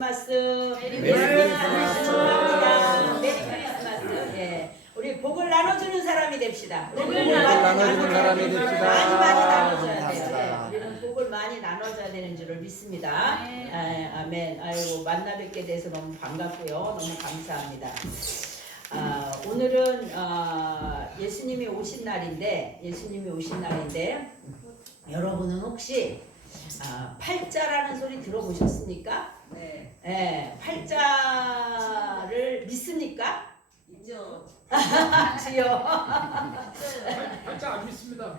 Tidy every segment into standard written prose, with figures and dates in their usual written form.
크리스마스. 메리 크리스마스. 크리스마스. 메리 크리스마스. 예. 우리 복을 나눠주는 사람이 됩시다. 복을 나눠주는 사람이 됩시다. 많이 나눠줘야 돼요. 감사합니다. 예. 우리는 복을 많이 나눠줘야 되는 줄을 믿습니다. 네. 아멘. 아이고 만나 뵙게 돼서 너무 반갑고요. 너무 감사합니다. 오늘은 예수님이 오신 날인데 여러분은 혹시 팔자라는 소리 들어보셨습니까? 네. 예, 팔자를 믿습니까? 있죠. 지요. 팔자 안 믿습니다.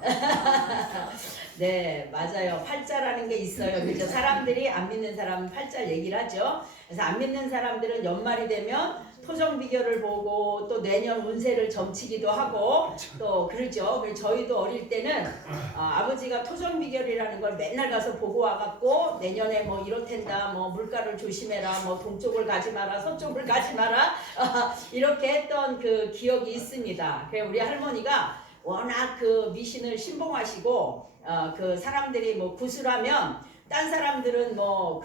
네, 맞아요. 팔자라는 게 있어요. 그죠? 사람들이 안 믿는 사람은 팔자 얘기를 하죠. 그래서 안 믿는 사람들은 연말이 되면 토정 비결을 보고 또 내년 운세를 점치기도 하고 또 그러죠. 그래서 저희도 어릴 때는 아버지가 토정 비결이라는 걸 맨날 가서 보고 와갖고 내년에 뭐 이렇단다, 뭐 물가를 조심해라, 뭐 동쪽을 가지 마라, 서쪽을 가지 마라 이렇게 했던 그 기억이 있습니다. 그래 우리 할머니가 워낙 그 미신을 신봉하시고 그 사람들이 뭐 구슬하면 딴 사람들은 뭐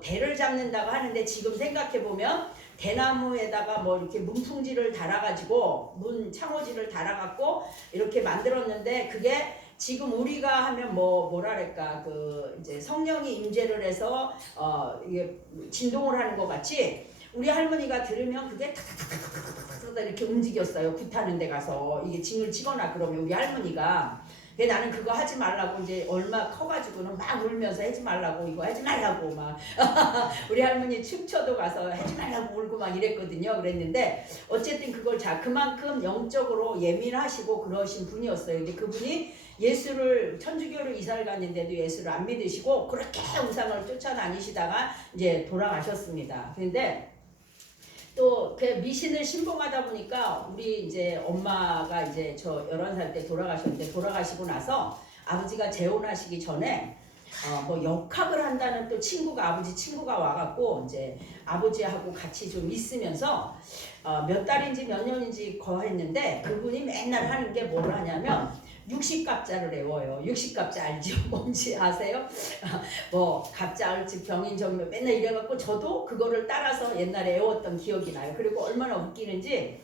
대를 잡는다고 하는데 지금 생각해 보면 대나무에다가 뭐 이렇게 문풍지를 달아가지고 문 창호지를 달아갖고 이렇게 만들었는데 그게 지금 우리가 하면 뭐랄까 그 이제 성령이 임재를 해서 이게 진동을 하는 것 같이 우리 할머니가 들으면 그게 탁탁탁탁탁탁 이렇게 움직였어요. 굿하는 데 가서 이게 징을 치거나 그러면 우리 할머니가 나는 그거 하지 말라고 이제 얼마 커가지고는 막 울면서 하지 말라고 이거 하지 말라고 막 우리 할머니 춤춰도 가서 하지 말라고 울고 막 이랬거든요. 그랬는데 어쨌든 그걸 그만큼 영적으로 예민하시고 그러신 분이었어요. 근데 그분이 예수를 천주교로 이사를 갔는데도 예수를 안 믿으시고 그렇게 우상을 쫓아다니시다가 이제 돌아가셨습니다. 그런데 또 그 미신을 신봉하다 보니까 우리 이제 엄마가 이제 저 11살 때 돌아가셨는데 돌아가시고 나서 아버지가 재혼하시기 전에 뭐 역학을 한다는 또 아버지 친구가 와갖고 이제 아버지하고 같이 좀 있으면서 몇 달인지 몇 년인지 거했는데 그분이 맨날 하는 게 뭘 하냐면 육식갑자를 외워요. 육식갑자 알죠? 뭔지 아세요? 뭐 갑자, 얼집, 병인정묘 맨날 이래갖고 저도 그거를 따라서 옛날에 외웠던 기억이 나요. 그리고 얼마나 웃기는지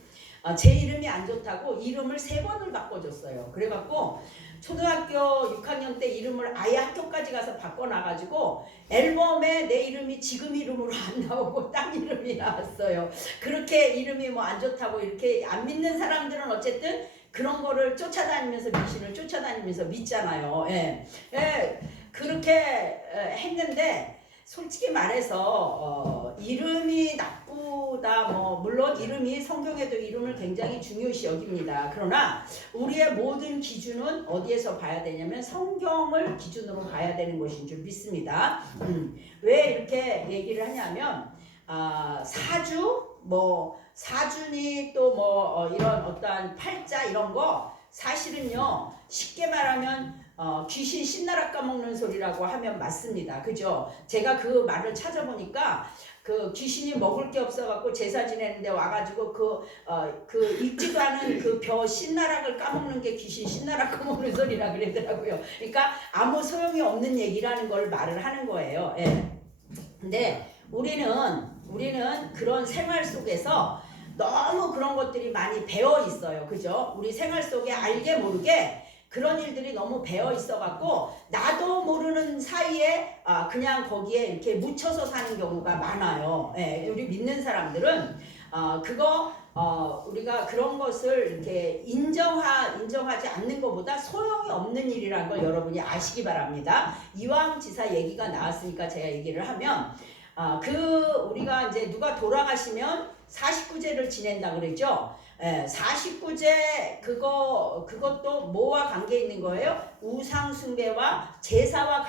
제 이름이 안 좋다고 이름을 3번을 바꿔줬어요. 그래갖고 초등학교 6학년 때 이름을 아예 학교까지 가서 바꿔놔가지고 앨범에 내 이름이 지금 이름으로 안 나오고 딴 이름이 나왔어요. 그렇게 이름이 뭐 안 좋다고 이렇게 안 믿는 사람들은 어쨌든 그런 거를 쫓아다니면서 미신을 쫓아다니면서 믿잖아요. 예. 그렇게 했는데 솔직히 말해서 이름이 나쁘다 뭐 물론 이름이 성경에도 이름을 굉장히 중요시 여깁니다. 그러나 우리의 모든 기준은 어디에서 봐야 되냐면 성경을 기준으로 봐야 되는 것인 줄 믿습니다. 왜 이렇게 얘기를 하냐면 사주니 또 이런 어떠한 팔자 이런 거 사실은요 쉽게 말하면 귀신 신나라 까먹는 소리라고 하면 맞습니다. 그죠? 제가 그 말을 찾아보니까 그 귀신이 먹을 게 없어갖고 제사 지내는데 와가지고 그 읽지도 않은 그 신나락을 까먹는 게 귀신 신나락 까먹는 소리라 그러더라고요. 그러니까 아무 소용이 없는 얘기라는 걸 말을 하는 거예요. 예. 근데 우리는 그런 생활 속에서 너무 그런 것들이 많이 배어 있어요. 그죠? 우리 생활 속에 알게 모르게 그런 일들이 너무 배어 있어갖고 나도 모르는 사이에 그냥 거기에 이렇게 묻혀서 사는 경우가 많아요. 예, 우리 믿는 사람들은 우리가 그런 것을 이렇게 인정하지 않는 것보다 소용이 없는 일이라는 걸 여러분이 아시기 바랍니다. 이왕지사 얘기가 나왔으니까 제가 얘기를 하면 우리가 이제 누가 돌아가시면 49제를 지낸다 그랬죠. 49제 그것도 뭐와 관계 있는 거예요? 우상 숭배와 제사와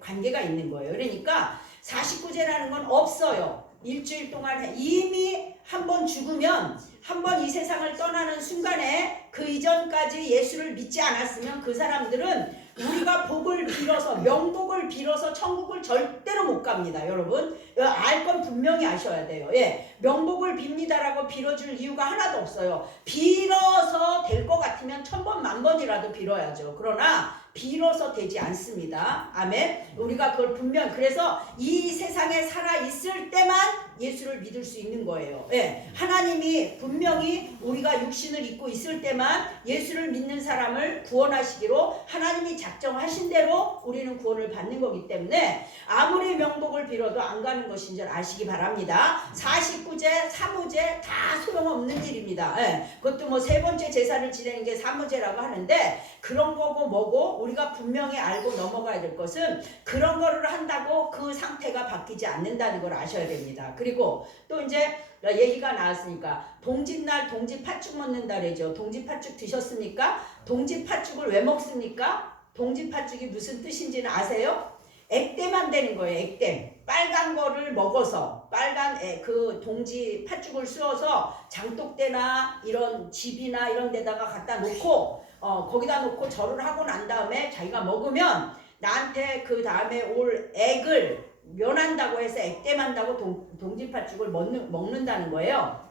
관계가 있는 거예요. 그러니까 49제라는 건 없어요. 일주일 동안 이미 한 번 죽으면 한 번 이 세상을 떠나는 순간에 그 이전까지 예수를 믿지 않았으면 그 사람들은 우리가 복을 빌어서 명복을 빌어서 천국을 절대로 못 갑니다. 여러분 알 건 분명히 아셔야 돼요. 예, 명복을 빕니다라고 빌어줄 이유가 하나도 없어요. 빌어서 될 것 같으면 1000번 만번이라도 빌어야죠. 그러나 빌어서 되지 않습니다. 아멘. 우리가 그걸 분명 그래서 이 세상에 살아 있을 때만 예수를 믿을 수 있는 거예요. 예. 하나님이 분명히 우리가 육신을 입고 있을 때만 예수를 믿는 사람을 구원하시기로 하나님이 작정하신 대로 우리는 구원을 받는 거기 때문에 아무리 명복을 빌어도 안 가는 것인 줄 아시기 바랍니다. 49제, 사무제 다 소용없는 일입니다. 예. 그것도 뭐 세 번째 제사를 지내는 게 사무제라고 하는데 그런 거고 뭐고 우리가 분명히 알고 넘어가야 될 것은 그런 거를 한다고 그 상태가 바뀌지 않는다는 걸 아셔야 됩니다. 그리고 또 이제 얘기가 나왔으니까 동짓날 동짓 팥죽 먹는다 그러죠. 동짓 팥죽 드셨습니까? 동짓 팥죽을 왜 먹습니까? 동짓 팥죽이 무슨 뜻인지는 아세요? 액땜 되는 거예요. 액땜. 빨간 거를 먹어서 빨간 그 동지 팥죽을 쑤어서 장독대나 이런 집이나 이런 데다가 갖다 놓고 거기다 놓고 절을 하고 난 다음에 자기가 먹으면 나한테 그 다음에 올 액을 면한다고 해서 액땜한다고 동지팥죽을 먹는다는 거예요.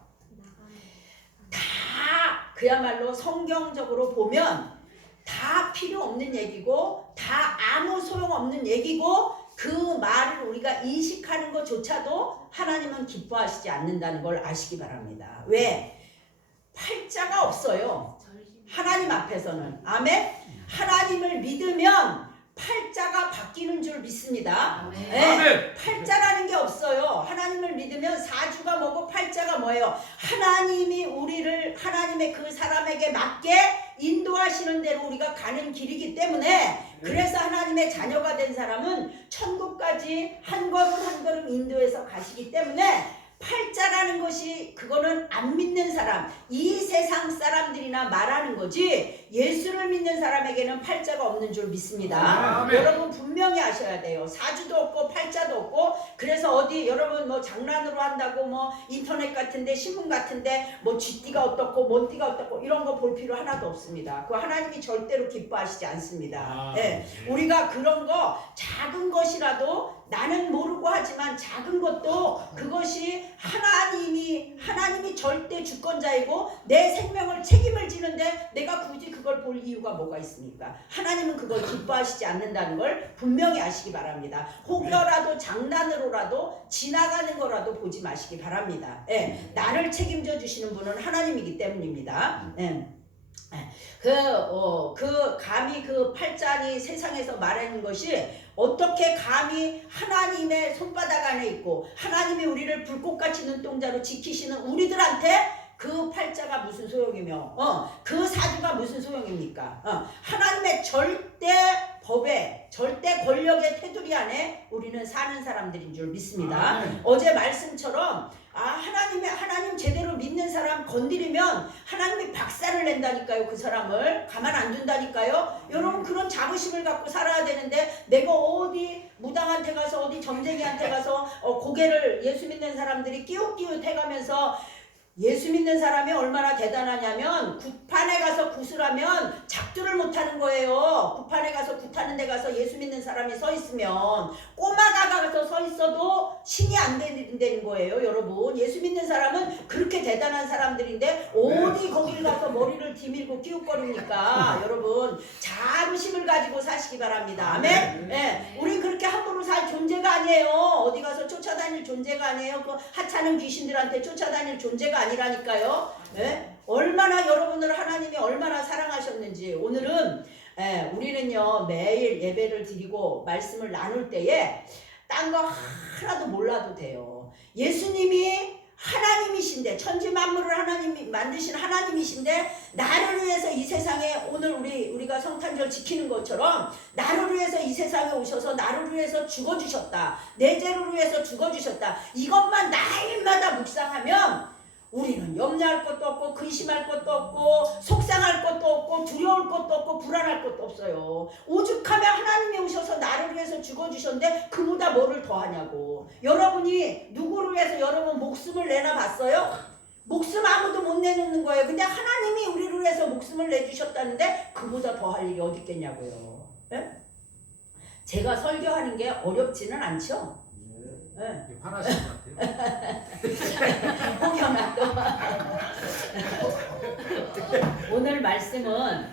다 그야말로 성경적으로 보면 다 필요 없는 얘기고 다 아무 소용 없는 얘기고 그 말을 우리가 인식하는 것조차도 하나님은 기뻐하시지 않는다는 걸 아시기 바랍니다. 왜? 팔자가 없어요. 하나님 앞에서는. 아멘? 하나님을 믿으면 팔자가 바뀌는 줄 믿습니다. 네, 팔자라는 게 없어요. 하나님을 믿으면 사주가 뭐고 팔자가 뭐예요? 하나님이 우리를 하나님의 그 사람에게 맞게 인도하시는 대로 우리가 가는 길이기 때문에 그래서 하나님의 자녀가 된 사람은 천국까지 한 걸음 한 걸음 인도해서 가시기 때문에 팔자라는 것이 그거는 안 믿는 사람, 이 세상 사람들이나 말하는 거지 예수를 믿는 사람에게는 팔자가 없는 줄 믿습니다. 여러분 분명히 아셔야 돼요. 사주도 없고 팔자도 없고 그래서 어디 여러분 뭐 장난으로 한다고 뭐 인터넷 같은데 신문 같은데 뭐 쥐띠가 어떻고 뭔띠가 어떻고 이런 거 볼 필요 하나도 없습니다. 그거 하나님이 절대로 기뻐하시지 않습니다. 네. 우리가 그런 거 작은 것이라도 나는 모르고 하지만 작은 것도 그것이 하나님이 절대 주권자이고 내 생명을 책임을 지는데 내가 굳이 그걸 볼 이유가 뭐가 있습니까? 하나님은 그걸 기뻐하시지 않는다는 걸 분명히 아시기 바랍니다. 혹여라도 장난으로라도 지나가는 거라도 보지 마시기 바랍니다. 예, 나를 책임져 주시는 분은 하나님이기 때문입니다. 예. 감히 그 팔자니 세상에서 말하는 것이 어떻게 감히 하나님의 손바닥 안에 있고 하나님이 우리를 불꽃같이 눈동자로 지키시는 우리들한테 그 팔자가 무슨 소용이며 그 사주가 무슨 소용입니까? 하나님의 절대 법에 절대 권력의 테두리 안에 우리는 사는 사람들인 줄 믿습니다. 어제 말씀처럼 하나님 제대로 믿는 사람 건드리면 하나님이 박살을 낸다니까요. 그 사람을 가만 안 둔다니까요. 여러분 그런 자부심을 갖고 살아야 되는데 내가 어디 무당한테 가서 어디 점쟁이한테 가서 고개를 예수 믿는 사람들이 끼웃끼웃 해가면서 예수 믿는 사람이 얼마나 대단하냐면 굿판에 가서 굿을 하면 작두를 못하는 거예요. 굿판에 가서 굿하는 데 가서 예수 믿는 사람이 서 있으면 꼬마가 가서 서 있어도 신이 안 되는 거예요. 여러분 예수 믿는 사람은 그렇게 대단한 사람들인데 어디 거기를 가서 머리를 디밀고 끼웃거립니까? 여러분 자부심을 가지고 사시기 바랍니다. 아멘? 네. 우리 그렇게 함부로 살 존재가 아니에요. 어디 가서 쫓아다닐 존재가 아니에요. 그 하찮은 귀신들한테 쫓아다닐 존재가 아니라니까요. 네? 얼마나 여러분을 하나님이 얼마나 사랑하셨는지 오늘은 우리는요 매일 예배를 드리고 말씀을 나눌 때에 딴 거 하나도 몰라도 돼요. 예수님이 하나님이신데 천지 만물을 하나님이 만드신 하나님이신데 나를 위해서 이 세상에 오늘 우리가 성탄절 지키는 것처럼 나를 위해서 이 세상에 오셔서 나를 위해서 죽어주셨다. 내 죄를 위해서 죽어주셨다. 이것만 날마다 묵상하면 우리는 염려할 것도 없고 근심할 것도 없고 속상할 것도 없고 두려울 것도 없고 불안할 것도 없어요. 오죽하면 하나님이 오셔서 나를 위해서 죽어주셨는데 그보다 뭐를 더 하냐고. 여러분이 누구를 위해서 여러분 목숨을 내나 봤어요? 목숨 아무도 못 내놓는 거예요. 근데 하나님이 우리를 위해서 목숨을 내주셨다는데 그보다 더 할 일이 어디 있겠냐고요. 네? 제가 설교하는 게 어렵지는 않죠? 네. 화나신 것 같아요. 혹여나 또 오늘 말씀은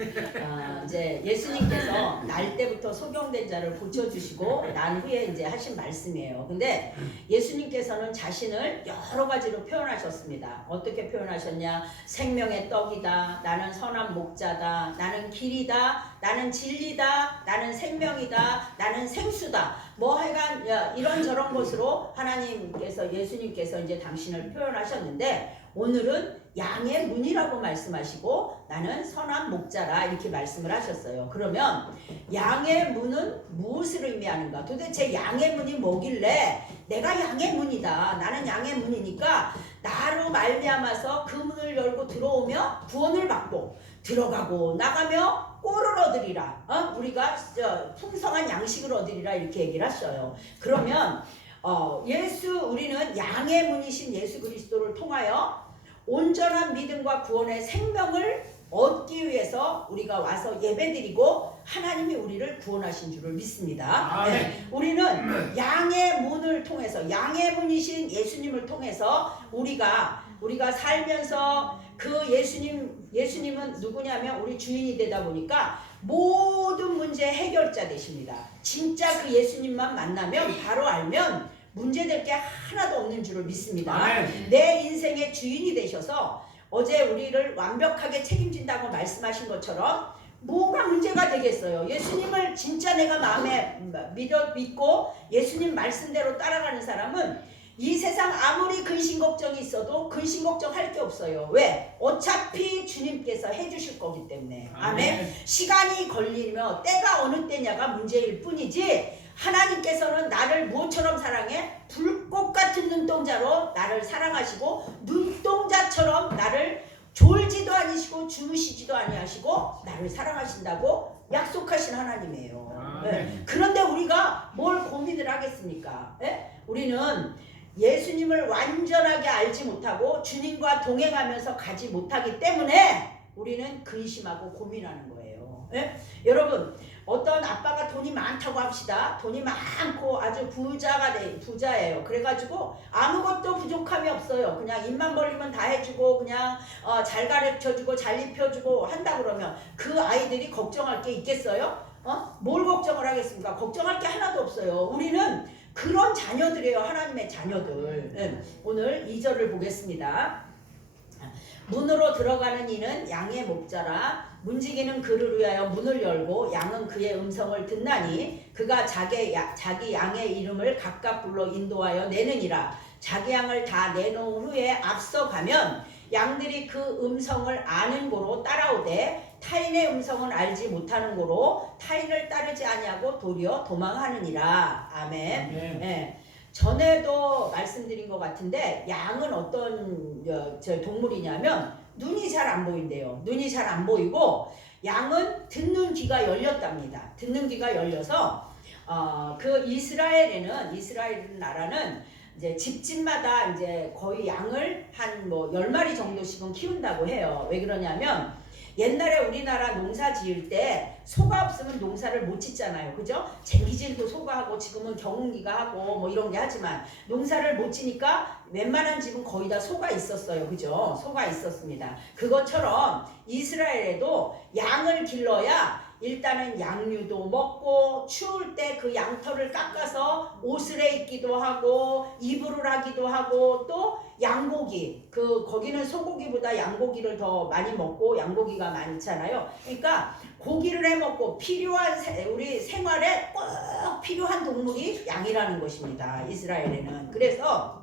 이제 예수님께서 날 때부터 소경된 자를 고쳐주시고 난 후에 이제 하신 말씀이에요. 근데 예수님께서는 자신을 여러 가지로 표현하셨습니다. 어떻게 표현하셨냐? 생명의 떡이다. 나는 선한 목자다. 나는 길이다. 나는 진리다. 나는 생명이다. 나는 생수다. 뭐 하여간 이런저런 것으로 하나님께서 예수님께서 이제 당신을 표현하셨는데 오늘은 양의 문이라고 말씀하시고 나는 선한 목자라 이렇게 말씀을 하셨어요. 그러면 양의 문은 무엇을 의미하는가? 도대체 양의 문이 뭐길래 내가 양의 문이다. 나는 양의 문이니까 나로 말미암아서 그 문을 열고 들어오며 구원을 받고 들어가고 나가며 꼴을 얻으리라. 우리가 풍성한 양식을 얻으리라 이렇게 얘기를 하셔요. 그러면 우리는 양의 문이신 예수 그리스도를 통하여 온전한 믿음과 구원의 생명을 얻기 위해서 우리가 와서 예배드리고 하나님이 우리를 구원하신 줄을 믿습니다. 네. 우리는 양의 문을 통해서 양의 문이신 예수님을 통해서 우리가 살면서 그 예수님은 누구냐면 우리 주인이 되다 보니까 모든 문제 해결자 되십니다. 진짜 그 예수님만 만나면 바로 알면 문제될 게 하나도 없는 줄을 믿습니다. 아멘. 내 인생의 주인이 되셔서 어제 우리를 완벽하게 책임진다고 말씀하신 것처럼 뭐가 문제가 되겠어요. 예수님을 진짜 내가 마음에 믿고 예수님 말씀대로 따라가는 사람은 이 세상 아무리 근심 걱정이 있어도 근심 걱정할 게 없어요. 왜? 어차피 주님께서 해주실 거기 때문에. 아멘. 시간이 걸리며 때가 어느 때냐가 문제일 뿐이지 하나님께서는 나를 무엇처럼 사랑해? 불꽃 같은 눈동자로 나를 사랑하시고 눈동자처럼 나를 졸지도 아니시고 주무시지도 아니하시고 나를 사랑하신다고 약속하신 하나님이에요. 네. 그런데 우리가 뭘 고민을 하겠습니까? 네? 우리는 예수님을 완전하게 알지 못하고 주님과 동행하면서 가지 못하기 때문에 우리는 근심하고 고민하는 거예요. 네? 여러분 어떤 아빠가 돈이 많다고 합시다. 돈이 많고 아주 부자예요. 그래가지고 아무것도 부족함이 없어요. 그냥 입만 벌리면 다 해주고 그냥 잘 가르쳐주고 잘 입혀주고 한다 그러면 그 아이들이 걱정할 게 있겠어요? 뭘 걱정을 하겠습니까? 걱정할 게 하나도 없어요. 우리는 그런 자녀들이에요. 하나님의 자녀들. 네. 오늘 2절을 보겠습니다. 문으로 들어가는 이는 양의 목자라. 문지기는 그를 위하여 문을 열고 양은 그의 음성을 듣나니 그가 자기 양의 이름을 각각 불러 인도하여 내느니라. 자기 양을 다 내놓은 후에 앞서가면 양들이 그 음성을 아는 고로 따라오되 타인의 음성은 알지 못하는 고로 타인을 따르지 아니하고 도리어 도망하느니라. 아멘. 네. 전에도 말씀드린 것 같은데 양은 어떤 동물이냐면 눈이 잘 안 보인대요. 눈이 잘 안 보이고 양은 듣는 귀가 열렸답니다. 듣는 귀가 열려서 그 이스라엘 나라는 이제 집집마다 이제 거의 양을 한 10마리 정도씩은 키운다고 해요. 왜 그러냐면 옛날에 우리나라 농사 지을 때 소가 없으면 농사를 못 짓잖아요. 그죠? 쟁기질도 소가 하고 지금은 경운기가 하고 뭐 이런 게 하지만 농사를 못 지니까 웬만한 집은 거의 다 소가 있었어요. 그죠? 소가 있었습니다. 그것처럼 이스라엘에도 양을 길러야 일단은 양류도 먹고 추울 때 그 양털을 깎아서 옷을 해 입기도 하고 이불을 하기도 하고 또 양고기 거기는 소고기보다 양고기를 더 많이 먹고 양고기가 많잖아요. 그러니까 고기를 해 먹고 필요한 우리 생활에 꼭 필요한 동물이 양이라는 것입니다. 이스라엘에는. 그래서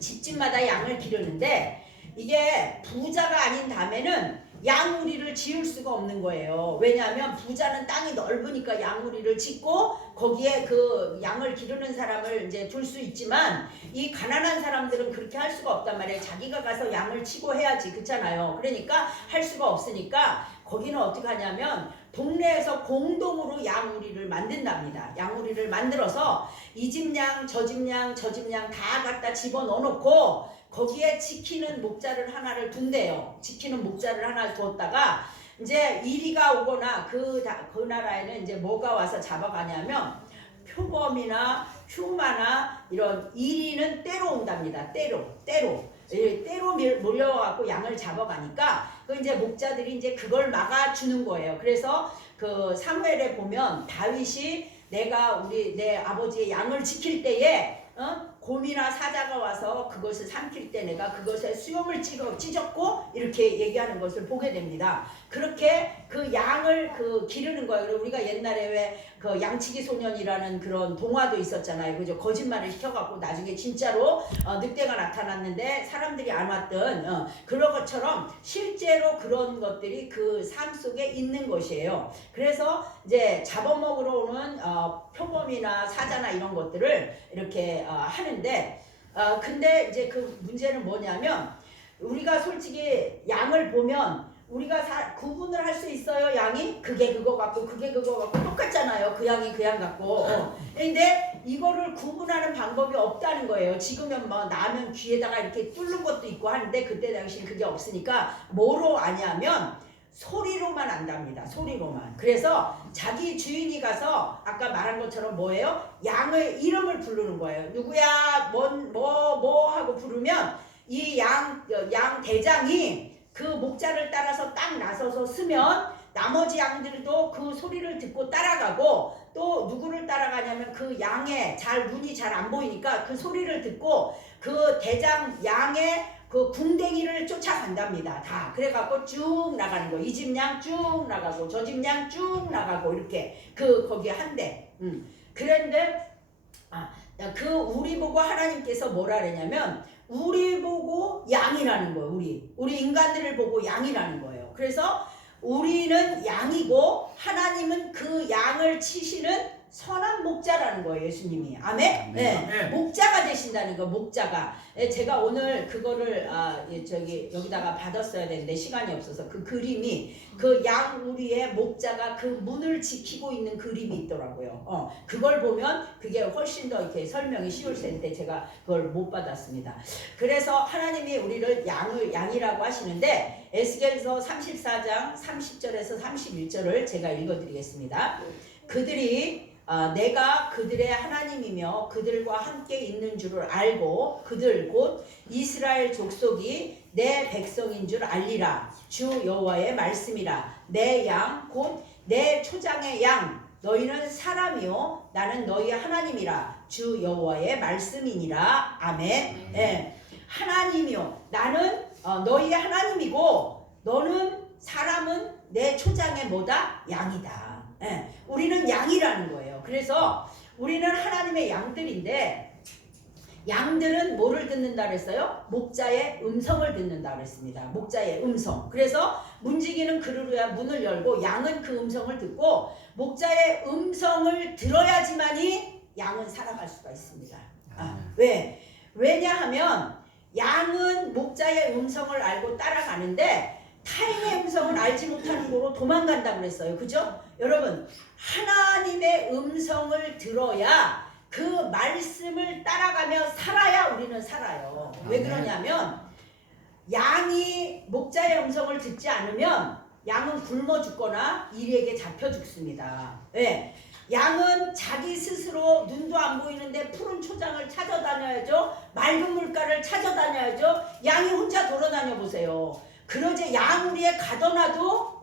집집마다 양을 기르는데 이게 부자가 아닌 다음에는 양우리를 지을 수가 없는 거예요. 왜냐하면 부자는 땅이 넓으니까 양우리를 짓고 거기에 그 양을 기르는 사람을 이제 둘 수 있지만 이 가난한 사람들은 그렇게 할 수가 없단 말이에요. 자기가 가서 양을 치고 해야지. 그렇잖아요. 그러니까 할 수가 없으니까 거기는 어떻게 하냐면 동네에서 공동으로 양우리를 만든답니다. 양우리를 만들어서 이 집 양, 저 집 양, 저 집 양 다 갖다 집어넣어 놓고 거기에 지키는 목자를 하나를 둔대요. 지키는 목자를 하나 두었다가 이제 이리가 오거나 그 나라에는 이제 뭐가 와서 잡아가냐면 표범이나 흉마나 이런 이리는 때로 온답니다. 때로 몰려와갖고 양을 잡아가니까 그 이제 목자들이 이제 그걸 막아주는 거예요. 그래서 그 사무엘에 보면 다윗이 내가 내 아버지의 양을 지킬 때에 곰이나 사자가 와서 그것을 삼킬 때 내가 그것에 수염을 찢었고 이렇게 얘기하는 것을 보게 됩니다. 그렇게 그 양을 기르는 거예요. 우리가 옛날에 왜 그 양치기 소년이라는 그런 동화도 있었잖아요. 그죠? 거짓말을 시켜갖고 나중에 진짜로 늑대가 나타났는데 사람들이 안 왔던 그런 것처럼 실제로 그런 것들이 그 삶 속에 있는 것이에요. 그래서 이제 잡아먹으러 오는 표범이나 사자나 이런 것들을 이렇게 하는데 근데 이제 그 문제는 뭐냐면 우리가 솔직히 양을 보면 우리가 구분을 할 수 있어요. 양이 그게 그거 같고 그게 그거 같고 똑같잖아요. 그 양이 그 양 같고 근데 이거를 구분하는 방법이 없다는 거예요. 지금은 뭐 나면 귀에다가 이렇게 뚫는 것도 있고 하는데 그때 당시엔 그게 없으니까 뭐로 아냐면 소리로만 안답니다. 소리로만. 그래서 자기 주인이 가서 아까 말한 것처럼 뭐예요? 양의 이름을 부르는 거예요. 누구야? 뭐 하고 부르면 이 양 대장이 그 목자를 따라서 딱 나서서 쓰면 나머지 양들도 그 소리를 듣고 따라가고 또 누구를 따라가냐면 그 양의 눈이 잘 안 보이니까 그 소리를 듣고 그 대장 양의 그 궁뎅이를 쫓아간답니다. 다. 그래갖고 쭉 나가는 거. 이 집 양 쭉 나가고 저 집 양 쭉 나가고 이렇게 거기 한대. 그런데 우리 보고 하나님께서 뭐라 그러냐면 우리 보고 양이라는 거예요. 우리 인간들을 보고 양이라는 거예요. 그래서 우리는 양이고 하나님은 그 양을 치시는 선한 목자라는 거예요. 예수님이. 아멘? 네. 목자가 되신다는 거. 목자가. 제가 오늘 그거를 여기다가 받았어야 되는데 시간이 없어서 그 그림이 그 양 우리의 목자가 그 문을 지키고 있는 그림이 있더라고요. 그걸 보면 그게 훨씬 더 이렇게 설명이 쉬울 텐데 제가 그걸 못 받았습니다. 그래서 하나님이 우리를 양이라고 하시는데 에스겔서 34장 30절에서 31절을 제가 읽어드리겠습니다. 그들이 내가 그들의 하나님이며 그들과 함께 있는 줄을 알고 그들 곧 이스라엘 족속이 내 백성인 줄 알리라. 주 여호와의 말씀이라. 내 양 곧 내 초장의 양 너희는 사람이요 나는 너희 하나님이라. 주 여호와의 말씀이니라. 아멘. 네. 하나님이요 나는 너희 하나님이고 너는 사람은 내 초장의 뭐다? 양이다. 네. 우리는 양이라는 거예요. 그래서 우리는 하나님의 양들인데 양들은 뭐를 듣는다 그랬어요? 목자의 음성을 듣는다 그랬습니다. 목자의 음성. 그래서 문지기는 그르르야 문을 열고 양은 그 음성을 듣고 목자의 음성을 들어야지만이 양은 살아갈 수가 있습니다. 왜? 왜냐하면 양은 목자의 음성을 알고 따라가는데 타인의 음성을 알지 못하는 거로 도망간다고 그랬어요. 그죠? 여러분 하나님의 음성을 들어야 그 말씀을 따라가며 살아야 우리는 살아요. 왜 그러냐면 양이 목자의 음성을 듣지 않으면 양은 굶어 죽거나 이리에게 잡혀 죽습니다. 왜? 양은 자기 스스로 눈도 안 보이는데 푸른 초장을 찾아다녀야죠. 맑은 물가를 찾아다녀야죠. 양이 혼자 돌아다녀 보세요. 그러지 양우리에 가둬놔도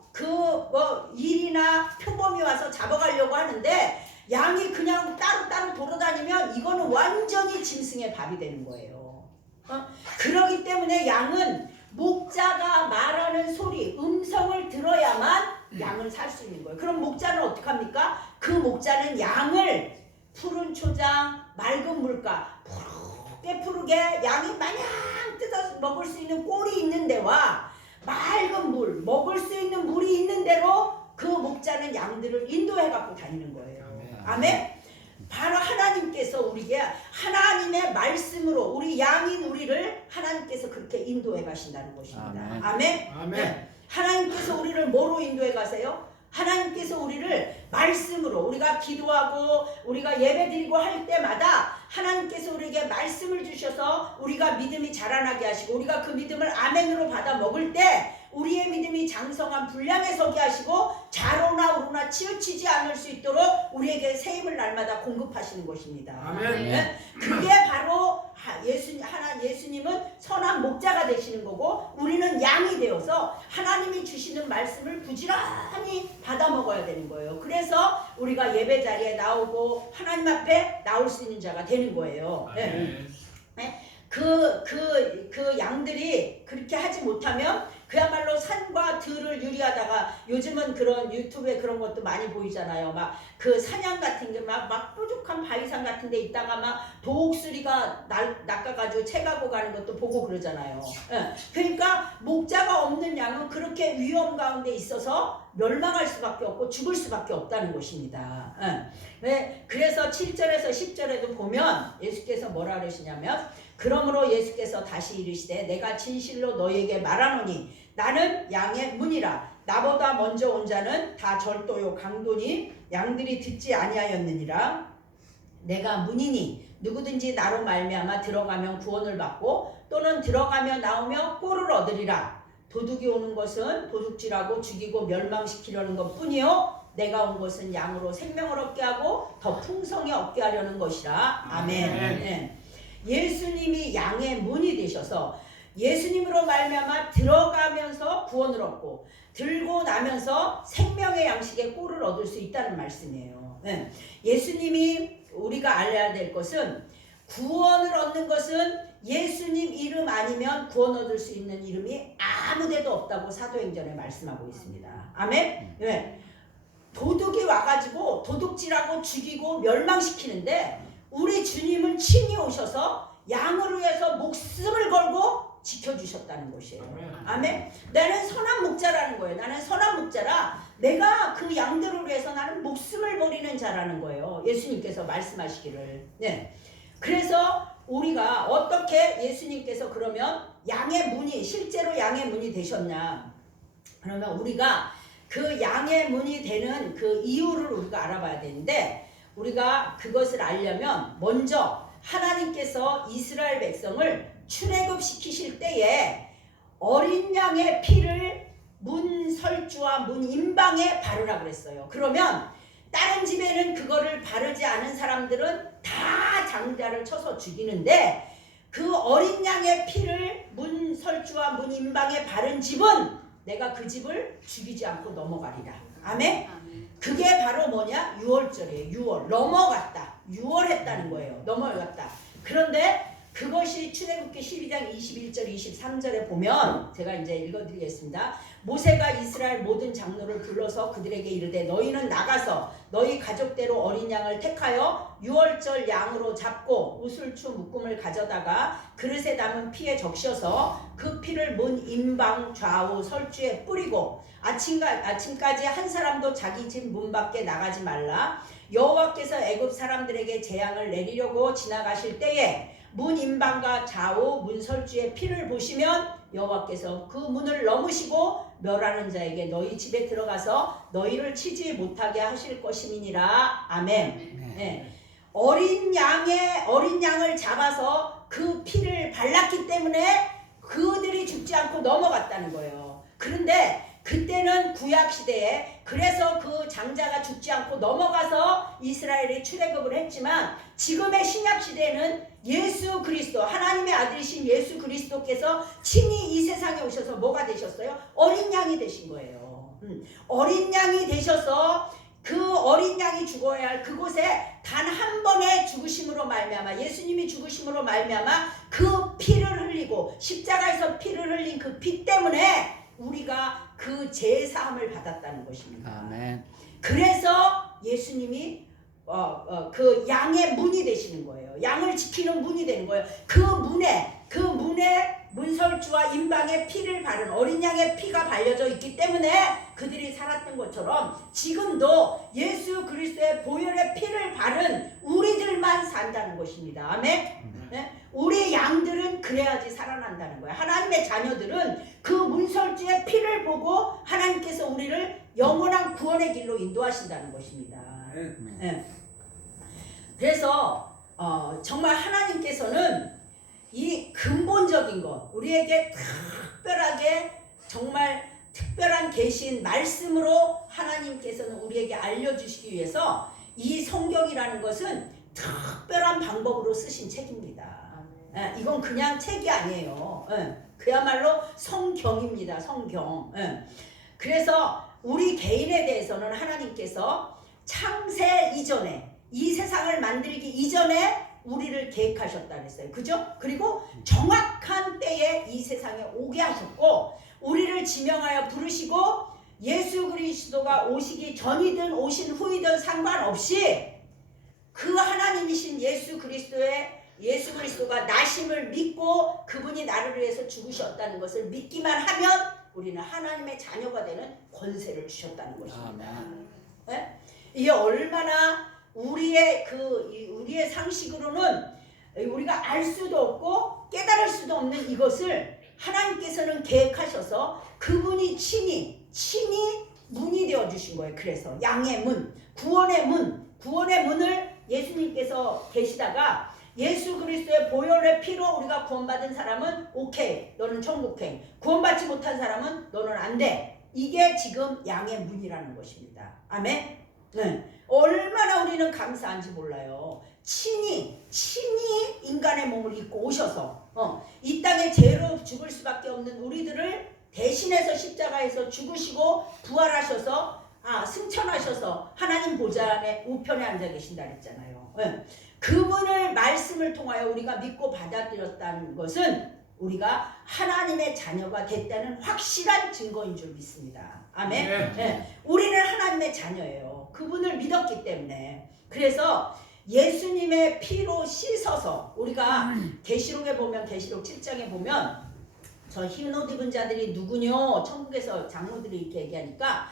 일이나 표범이 와서 잡아가려고 하는데 양이 그냥 따로 돌아다니면 이거는 완전히 짐승의 밥이 되는 거예요. 그러기 때문에 양은 목자가 말하는 소리, 음성을 들어야만 양을 살 수 있는 거예요. 그럼 목자는 어떻게 합니까? 그 목자는 양을 푸른 초장, 맑은 물가, 푸르게 양이 마냥 뜯어서 먹을 수 있는 꼴이 있는 데와 맑은 물, 먹을 수 있는 물이 있는 대로 그 목자는 양들을 인도해 갖고 다니는 거예요. 아멘? 바로 하나님께서 우리에게 하나님의 말씀으로 우리 양인 우리를 하나님께서 그렇게 인도해 가신다는 것입니다. 아멘? 아멘. 네. 하나님께서 우리를 뭐로 인도해 가세요? 하나님께서 우리를 말씀으로 우리가 기도하고 우리가 예배드리고 할 때마다 하나님께서 우리에게 말씀을 주셔서 우리가 믿음이 자라나게 하시고 우리가 그 믿음을 아멘으로 받아 먹을 때 우리의 믿음이 장성한 분량에 서게 하시고 좌로나 우로나 치우치지 않을 수 있도록 우리에게 새 힘을 날마다 공급하시는 것입니다. 아멘. 그게 바로 예수님은 선한 목자가 되시는 거고 우리는 양이 되어서 하나님이 주시는 말씀을 부지런히 받아 먹어야 되는 거예요. 그래서 우리가 예배 자리에 나오고 하나님 앞에 나올 수 있는 자가 되는 거예요. 그 양들이 그렇게 하지 못하면 그야말로 산과 들을 유리하다가 요즘은 그런 유튜브에 그런 것도 많이 보이잖아요. 막 그 사냥 같은 게 막 뾰족한 바위산 같은 데 있다가 막 독수리가 낚아가지고 채가고 가는 것도 보고 그러잖아요. 그러니까 목자가 없는 양은 그렇게 위험 가운데 있어서 멸망할 수밖에 없고 죽을 수밖에 없다는 것입니다. 그래서 7절에서 10절에도 보면 예수께서 뭐라 그러시냐면 그러므로 예수께서 다시 이르시되 내가 진실로 너희에게 말하노니 나는 양의 문이라 나보다 먼저 온 자는 다 절도요 강도니 양들이 듣지 아니하였느니라. 내가 문이니 누구든지 나로 말미암아 들어가면 구원을 받고 또는 들어가며 나오며 꼴을 얻으리라. 도둑이 오는 것은 도둑질하고 죽이고 멸망시키려는 것뿐이요 내가 온 것은 양으로 생명을 얻게 하고 더 풍성히 얻게 하려는 것이라. 아멘. 예수님이 양의 문이 되셔서 예수님으로 말미암아 들어가면서 구원을 얻고 들고 나면서 생명의 양식의 꼴을 얻을 수 있다는 말씀이에요. 예수님이 우리가 알아야 될 것은 구원을 얻는 것은 예수님 이름 아니면 구원 얻을 수 있는 이름이 아무데도 없다고 사도행전에 말씀하고 있습니다. 아멘? 도둑이 와가지고 도둑질하고 죽이고 멸망시키는데 우리 주님은 친히 오셔서 양을 위해서 목숨을 걸고 지켜주셨다는 것이에요. 아멘. 나는 선한 목자라는 거예요. 나는 선한 목자라 내가 그 양들을 위해서 나는 목숨을 버리는 자라는 거예요. 예수님께서 말씀하시기를. 그래서 우리가 어떻게 예수님께서 그러면 양의 문이 실제로 양의 문이 되셨냐? 그러면 우리가 그 양의 문이 되는 그 이유를 우리가 알아봐야 되는데 우리가 그것을 알려면 먼저 하나님께서 이스라엘 백성을 출애굽시키실 때에 어린 양의 피를 문 설주와 문 임방에 바르라 그랬어요. 그러면 다른 집에는 그거를 바르지 않은 사람들은 다 장자를 쳐서 죽이는데 그 어린 양의 피를 문 설주와 문 임방에 바른 집은 내가 그 집을 죽이지 않고 넘어가리라. 아멘? 그게 바로 뭐냐? 6월절이에요. 6월. 넘어갔다. 6월 했다는 거예요. 넘어갔다. 그런데 그것이 출애굽기 12장 21절 23절에 보면 제가 이제 읽어드리겠습니다. 모세가 이스라엘 모든 장로를 불러서 그들에게 이르되 너희는 나가서 너희 가족대로 어린 양을 택하여 6월절 양으로 잡고 우슬추 묶음을 가져다가 그릇에 담은 피에 적셔서 그 피를 문 임방 좌우 설주에 뿌리고 아침까지 한 사람도 자기 집 문 밖에 나가지 말라. 여호와께서 애굽 사람들에게 재앙을 내리려고 지나가실 때에 문 임방과 좌우 문 설주의 피를 보시면 여호와께서 그 문을 넘으시고 멸하는 자에게 너희 집에 들어가서 너희를 치지 못하게 하실 것임이니라. 아멘. 어린 양을 잡아서 그 피를 발랐기 때문에 그들이 죽지 않고 넘어갔다는 거예요. 그런데 그때는 구약 시대에 그래서 그 장자가 죽지 않고 넘어가서 이스라엘이 출애굽을 했지만 지금의 신약 시대에는 예수 그리스도 하나님의 아들이신 예수 그리스도께서 친히 이 세상에 오셔서 뭐가 되셨어요? 어린 양이 되신 거예요. 어린 양이 되셔서 그 어린 양이 죽어야 할 그곳에 단 한 번의 죽으심으로 말미암아 예수님이 죽으심으로 말미암아 그 피를 흘리고 십자가에서 피를 흘린 그 피 때문에 우리가 그 제사함을 받았다는 것입니다. 아멘. 그래서 예수님이 그 양의 문이 되시는 거예요. 양을 지키는 문이 되는 거예요. 그 문에 문설주와 임방에 피를 바른 어린 양의 피가 발려져 있기 때문에 그들이 살았던 것처럼 지금도 예수 그리스도의 보혈의 피를 바른 우리들만 산다는 것입니다. 아멘. 우리 양들은 그래야지 살아난다는 거예요. 하나님의 자녀들은 그 문설주의 피를 보고 하나님께서 우리를 영원한 구원의 길로 인도하신다는 것입니다. 그래서 정말 하나님께서는 이 근본적인 것 우리에게 특별하게 정말 특별한 계신 말씀으로 하나님께서는 우리에게 알려주시기 위해서 이 성경이라는 것은 특별한 방법으로 쓰신 책입니다. 이건 그냥 책이 아니에요. 그야말로 성경입니다. 성경. 그래서 우리 개인에 대해서는 하나님께서 창세 이전에, 이 세상을 만들기 이전에 우리를 계획하셨다 그랬어요. 그죠? 그리고 정확한 때에 이 세상에 오게 하셨고, 우리를 지명하여 부르시고, 예수 그리스도가 오시기 전이든 오신 후이든 상관없이 그 하나님이신 예수 그리스도가 나심을 믿고 그분이 나를 위해서 죽으셨다는 것을 믿기만 하면 우리는 하나님의 자녀가 되는 권세를 주셨다는 것입니다. 이게 얼마나 우리의 상식으로는 우리가 알 수도 없고 깨달을 수도 없는 이것을 하나님께서는 계획하셔서 그분이 친히 문이 되어 주신 거예요. 그래서 양의 문, 구원의 문을 예수님께서 계시다가 예수 그리스도의 보혈의 피로 우리가 구원받은 사람은 오케이, 너는 천국행. 구원받지 못한 사람은 너는 안 돼. 이게 지금 양의 문이라는 것입니다. 아멘. 얼마나 우리는 감사한지 몰라요. 친히 인간의 몸을 입고 오셔서 이 땅에 죄로 죽을 수밖에 없는 우리들을 대신해서 십자가에서 죽으시고 부활하셔서 승천하셔서 하나님 보좌의 우편에 앉아 계신다 그랬잖아요. 그분을 말씀을 통하여 우리가 믿고 받아들였다는 것은 우리가 하나님의 자녀가 됐다는 확실한 증거인 줄 믿습니다. 아멘. 우리는 하나님의 자녀예요. 그분을 믿었기 때문에. 그래서 예수님의 피로 씻어서 우리가 계시록에 보면, 계시록 7장에 보면 저 흰 옷 입은 자들이 누구뇨? 천국에서 장로들이 이렇게 얘기하니까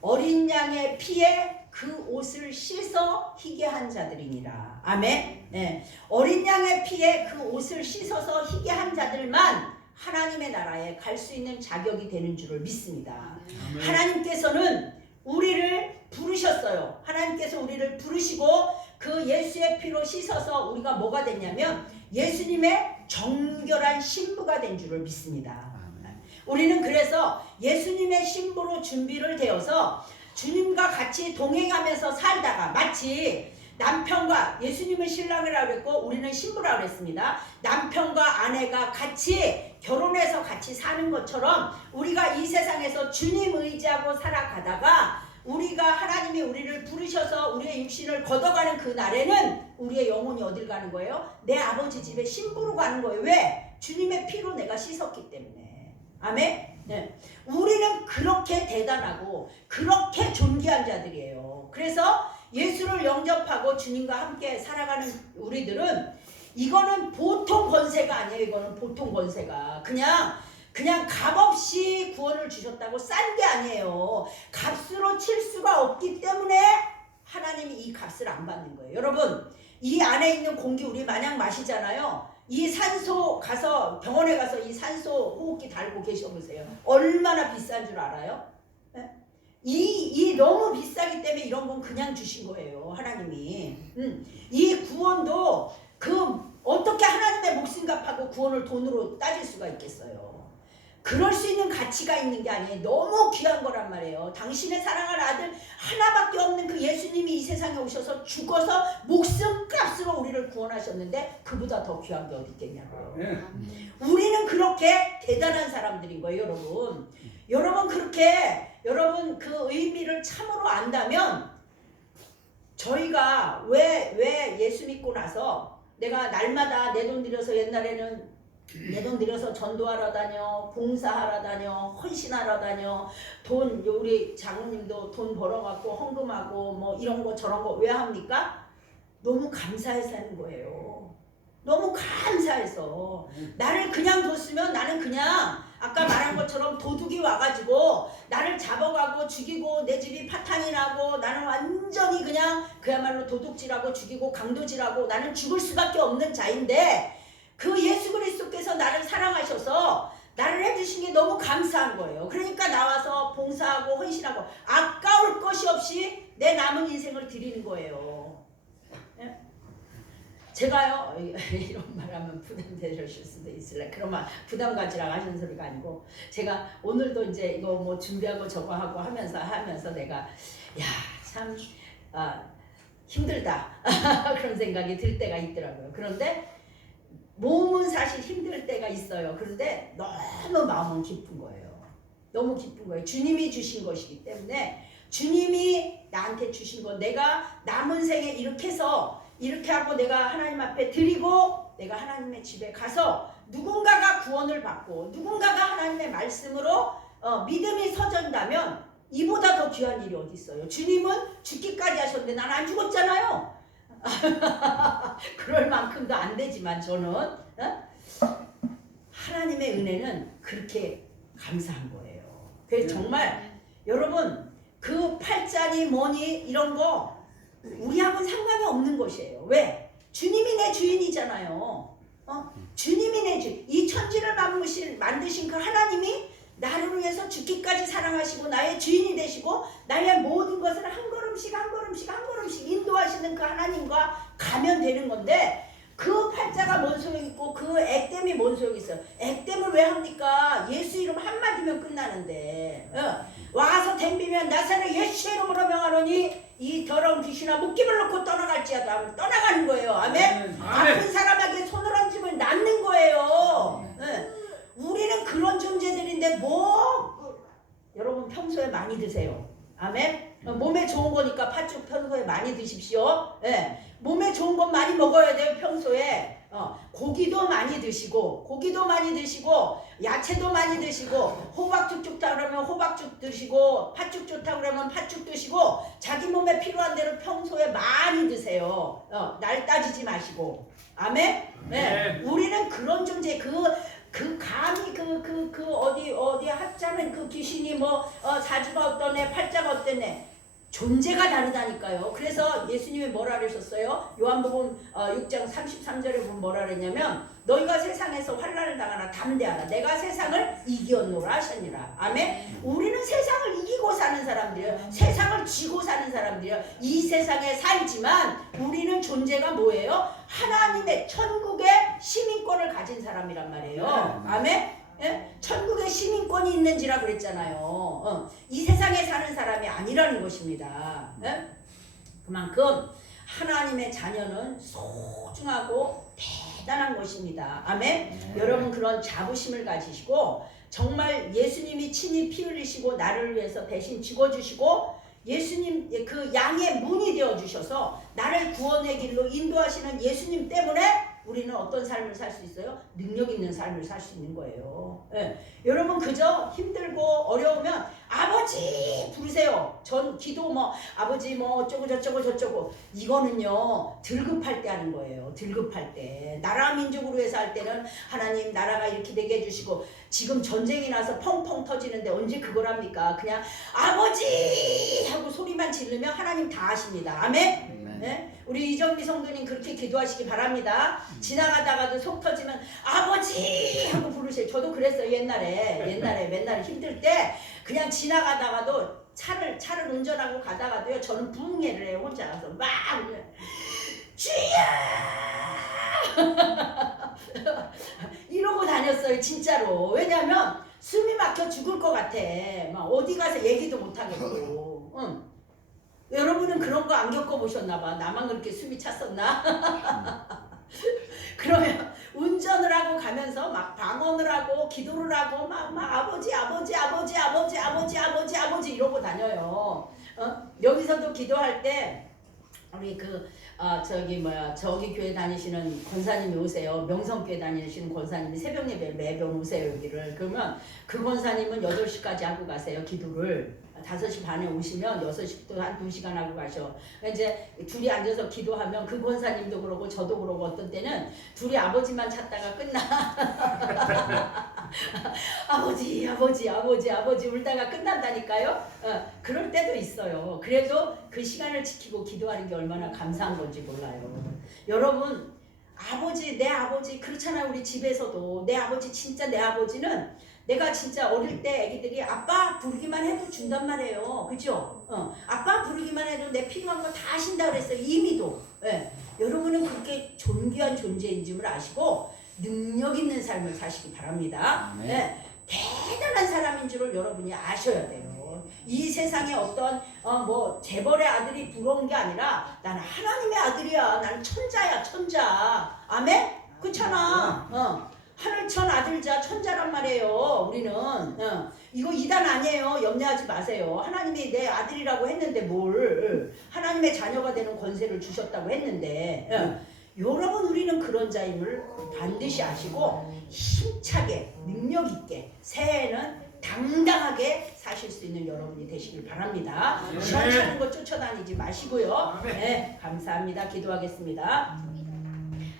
어린 양의 피에 그 옷을 씻어 희게 한 자들이니라. 아멘. 어린 양의 피에 그 옷을 씻어서 희게 한 자들만 하나님의 나라에 갈 수 있는 자격이 되는 줄을 믿습니다. 하나님께서는 우리를 부르셨어요. 하나님께서 우리를 부르시고 그 예수의 피로 씻어서 우리가 뭐가 됐냐면 예수님의 정결한 신부가 된 줄을 믿습니다. 우리는 그래서 예수님의 신부로 준비를 되어서 주님과 같이 동행하면서 살다가, 마치 남편과, 예수님은 신랑이라고 그랬고 우리는 신부라고 그랬습니다. 남편과 아내가 같이 결혼해서 같이 사는 것처럼 우리가 이 세상에서 주님 의지하고 살아가다가 우리가 하나님이 우리를 부르셔서 우리의 육신을 걷어가는 그 날에는 우리의 영혼이 어딜 가는 거예요? 내 아버지 집에 신부로 가는 거예요. 왜? 주님의 피로 내가 씻었기 때문에. 아멘? 우리는 그렇게 대단하고 그렇게 존귀한 자들이에요. 그래서 예수를 영접하고 주님과 함께 살아가는 우리들은 이거는 보통 권세가 아니에요. 이거는 보통 권세가 그냥 값없이 구원을 주셨다고 싼 게 아니에요. 값으로 칠 수가 없기 때문에 하나님이 이 값을 안 받는 거예요. 여러분, 이 안에 있는 공기 우리 마냥 마시잖아요. 이 산소 가서, 병원에 가서 이 산소 호흡기 달고 계셔보세요. 얼마나 비싼 줄 알아요? 이 너무 비싸기 때문에 이런 건 그냥 주신 거예요. 하나님이. 이 구원도 어떻게 하나님의 목숨값하고 구원을 돈으로 따질 수가 있겠어요. 그럴 수 있는 가치가 있는 게 아니에요. 너무 귀한 거란 말이에요. 당신의 사랑할 아들 하나밖에 없는 그 예수님이 이 세상에 오셔서 죽어서 목숨값으로 우리를 구원하셨는데 그보다 더 귀한 게 어디 있겠냐고요. 우리는 그렇게 대단한 사람들인 거예요. 여러분 여러분 그 의미를 참으로 안다면 저희가 왜 예수 믿고 나서 내가 날마다 내 돈 들여서, 옛날에는 내 돈 들여서 전도하러 다녀, 봉사하러 다녀, 헌신하러 다녀, 우리 장로님도 돈 벌어갖고 헌금하고 뭐 이런 거 저런 거 왜 합니까? 너무 감사해서 하는 거예요. 너무 감사해서. 나를 그냥 뒀으면 나는 그냥 아까 말한 것처럼 도둑이 와가지고 나를 잡아가고 죽이고 내 집이 파탄이 나고 나는 완전히 그야말로 도둑질하고 죽이고 강도질하고 나는 죽을 수밖에 없는 자인데 그 예수 그리스도께서 나를 사랑하셔서 나를 해주신 게 너무 감사한 거예요. 그러니까 나와서 봉사하고 헌신하고 아까울 것이 없이 내 남은 인생을 드리는 거예요. 제가요 이런 말하면 부담 되실 수도 있을래. 그러면 부담 가지라고 하시는 소리가 아니고 제가 오늘도 이제 이거 뭐 준비하고 저거 하고 하면서 내가 참 힘들다 그런 생각이 들 때가 있더라고요. 그런데 몸은 사실 힘들 때가 있어요. 그런데 너무 마음은 기쁜 거예요. 너무 기쁜 거예요. 주님이 주신 것이기 때문에 주님이 나한테 주신 거 내가 남은 생에 이렇게 해서 이렇게 하고 내가 하나님 앞에 드리고 내가 하나님의 집에 가서 누군가가 구원을 받고 누군가가 하나님의 말씀으로 믿음이 서전다면 이보다 더 귀한 일이 어디 있어요. 주님은 죽기까지 하셨는데 난 안 죽었잖아요. 그럴 만큼도 안 되지만 저는 하나님의 은혜는 그렇게 감사한 거예요. 그래서 정말 여러분 그 팔자니 뭐니 이런 거 우리하고는 상관이 없는 것이에요. 왜? 주님이 내 주인이잖아요. 주님이 내 주인. 이 천지를 만드신 그 하나님이 나를 위해서 죽기까지 사랑하시고 나의 주인이 되시고 나의 모든 것을 한 걸음씩 인도하시는 그 하나님과 가면 되는 건데 그 팔자가 뭔 소용이 있고 그 액땜이 뭔 소용이 있어요. 액땜을 왜 합니까? 예수 이름 한마디면 끝나는데 와서 덤비면 나사렛 예수의 이름으로 명하노니 이 더러운 귀신아 묶임을 놓고 떠나갈지어다 하면 떠나가는 거예요. 아멘. 아픈 사람에게 손을 얹으면 낫는 거예요. 우리는 그런 존재들인데 여러분 평소에 많이 드세요. 아멘. 몸에 좋은 거니까 팥죽 평소에 많이 드십시오. 몸에 좋은 것 많이 먹어야 돼요. 평소에 고기도 많이 드시고 야채도 많이 드시고 호박죽 좋다 그러면 호박죽 드시고 팥죽 좋다 그러면 팥죽 드시고 자기 몸에 필요한 대로 평소에 많이 드세요. 날 따지지 마시고. 아멘. 네. 우리는 그런 존재 감히 어디 학자는 그 귀신이 사주가 어떠네 팔자가 어떠네 존재가 다르다니까요. 그래서 예수님이 뭐라 그러셨어요? 요한복음 6장 33절에 보면 뭐라 그랬냐면 너희가 세상에서 환난을 당하나 담대하라 내가 세상을 이겼노라 하셨니라. 아멘. 우리는 세상을 이기고 사는 사람들이에요. 세상을 쥐고 사는 사람들이에요. 이 세상에 살지만 우리는 존재가 뭐예요? 하나님의 천국의 시민권을 가진 사람이란 말이에요. 아멘. 예? 천국에 시민권이 있는지라 그랬잖아요. 이 세상에 사는 사람이 아니라는 것입니다. 예? 그만큼 하나님의 자녀는 소중하고 대단한 것입니다. 아멘. 여러분 그런 자부심을 가지시고 정말 예수님이 친히 피 흘리시고 나를 위해서 대신 죽어주시고 예수님 그 양의 문이 되어주셔서 나를 구원의 길로 인도하시는 예수님 때문에 우리는 어떤 삶을 살 수 있어요? 능력 있는 삶을 살 수 있는 거예요. 여러분 그저 힘들고 어려우면 아버지 부르세요. 전 기도 아버지 어쩌고 저쩌고 이거는요 들급할 때 하는 거예요. 들급할 때 나라 민족으로 해서 할 때는 하나님 나라가 이렇게 되게 해주시고 지금 전쟁이 나서 펑펑 터지는데 언제 그걸 합니까? 그냥 아버지 하고 소리만 지르면 하나님 다 하십니다. 아멘. 네? 우리 이정미 성도님 그렇게 기도하시기 바랍니다. 지나가다가도 속 터지면 아버지 하고 부르세요. 저도 그랬어요. 옛날에 맨날 힘들 때 그냥 지나가다가도 차를 운전하고 가다가도요 저는 부흥회를 해요. 혼자 가서 막 주야 이러고 다녔어요. 진짜로. 왜냐면 숨이 막혀 죽을 것 같아. 막 어디 가서 얘기도 못 하겠고. 여러분은 그런 거 안 겪어보셨나봐. 나만 그렇게 숨이 찼었나? 그러면 운전을 하고 가면서 막 방언을 하고 기도를 하고 막 아버지 이러고 다녀요. 여기서도 기도할 때 우리 저기 교회 다니시는 권사님이 오세요. 명성교회 다니시는 권사님이 새벽 예배 매번 오세요 여기를. 그러면 그 권사님은 8시까지 하고 가세요 기도를. 5시 반에 오시면 6시부터 한 2시간 하고 가셔. 이제 둘이 앉아서 기도하면 그 권사님도 그러고 저도 그러고 어떤 때는 둘이 아버지만 찾다가 끝나. 아버지 울다가 끝난다니까요. 그럴 때도 있어요. 그래도 그 시간을 지키고 기도하는 게 얼마나 감사한 건지 몰라요. 여러분 내 아버지 그렇잖아요. 우리 집에서도 내 아버지 진짜 내 아버지는 내가 진짜 어릴 때 애기들이 아빠 부르기만 해도 준단 말이에요. 그죠? 아빠 부르기만 해도 내 필요한 거 다 하신다 그랬어요. 이미도. 여러분은 그렇게 존귀한 존재인 줄을 아시고 능력 있는 삶을 사시기 바랍니다. 아멘. 네, 대단한 사람인 줄을 여러분이 아셔야 돼요. 이 세상에 어떤 뭐 재벌의 아들이 부러운 게 아니라 나는 하나님의 아들이야. 나는 천자야, 천자. 아멘? 그렇잖아. 하늘천 아들자 천자란 말이에요. 우리는 이거 이단 아니에요. 염려하지 마세요. 하나님이 내 아들이라고 했는데 뭘 하나님의 자녀가 되는 권세를 주셨다고 했는데 여러분 우리는 그런 자임을 반드시 아시고 힘차게 능력 있게 새해에는 당당하게 사실 수 있는 여러분이 되시길 바랍니다. 시원찮은 거 쫓아다니지 마시고요. 네, 감사합니다. 기도하겠습니다.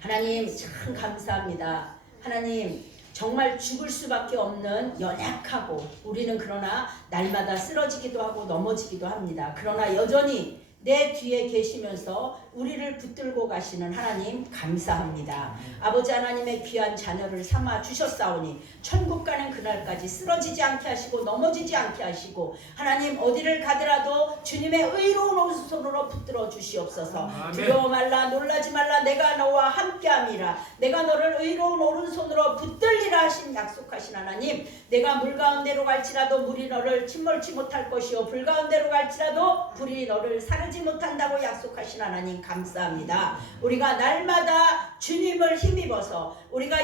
하나님 참 감사합니다. 하나님 정말 죽을 수밖에 없는 연약하고 우리는 그러나 날마다 쓰러지기도 하고 넘어지기도 합니다. 그러나 여전히 내 뒤에 계시면서 우리를 붙들고 가시는 하나님 감사합니다. 아버지 하나님의 귀한 자녀를 삼아 주셨사오니 천국 가는 그날까지 쓰러지지 않게 하시고 넘어지지 않게 하시고 하나님 어디를 가더라도 주님의 의로운 오른손으로 붙들어 주시옵소서. 두려워 말라 놀라지 말라 내가 너와 함께함이라. 내가 너를 의로운 오른손으로 붙들리라 하신 약속하신 하나님, 내가 물 가운데로 갈지라도 물이 너를 침몰치 못할 것이요 불 가운데로 갈지라도 불이 너를 사르지 못한다고 약속하신 하나님 감사합니다. 우리가 날마다 주님을 힘입어서 우리가